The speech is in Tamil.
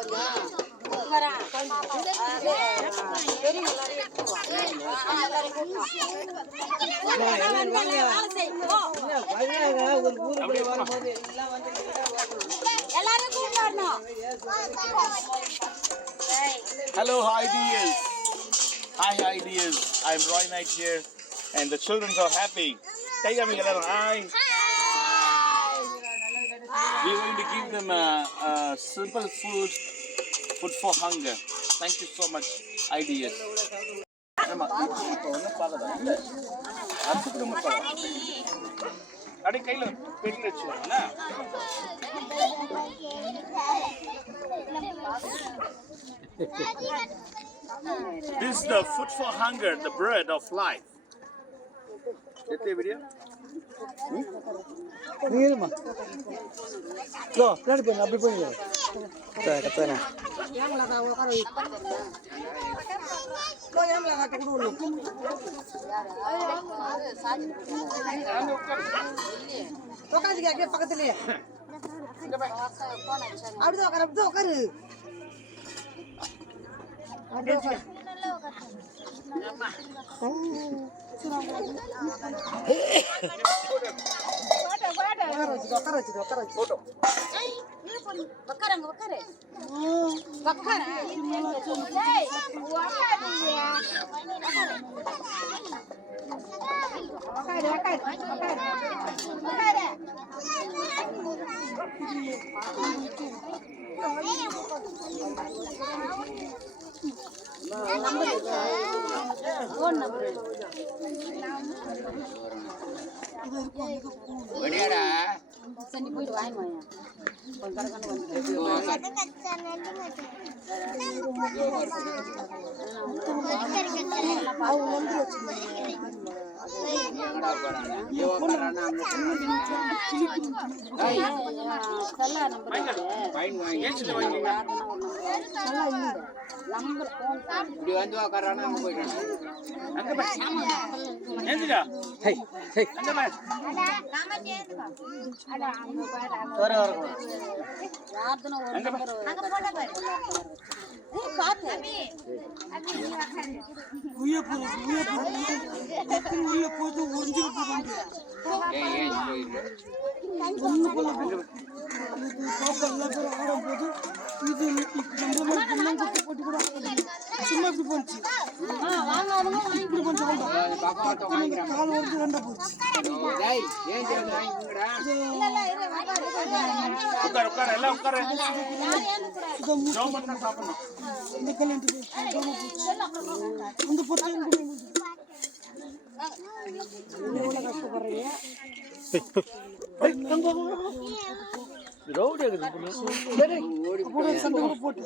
Hello, ideas. Hi, ideas. I'm Roy Knight here, and the children are happy. Tell them hi. We're going to give them a simple food for hunger. Thank you so much, ideas. This is the food for hunger, the bread of life. Video? நீருமா லோ பின்னாடி போய் அப்படி போய் கத்தானே பக்கத்துலயே அப்படிதான் உட்காரு போயிட்டு வாங்க இப்படி வந்து உக்காரானா அங்க போயிட்டான் அங்க பா ஏந்துடா ஹே ஹே அங்க பா நாம ஏந்துடா அட அங்க பாரு வர வர யார்தன ஒரு நம்பர் அங்க போடா பாரு ஏய் காத்து அபி உய போது ஒஞ்சி போறாங்க ஏய் ஏய் ஒன்னு போல பாப்பா எல்லாரும் ஆடும்போது இது நம்ம பொண்ணு போட்டு கூட சும்மா இப்படி போச்சு வாங்க இப்படி போச்சு பாப்பா வாங்குறேன் கால் வந்து ரெண்டா போச்சு டேய் ஏன் ஜெயந்து வாங்குங்கடா இல்ல உட்கார எல்லாம் உட்கார யார் ஏந்துடா ஜோமண்ணா சாப்பிடணும் இந்த கல்யாணம் அந்த போச்சு எவ்வளவு கஷ்டப்படுறீங்க ரோடு ஓடி சண்டை போட்டு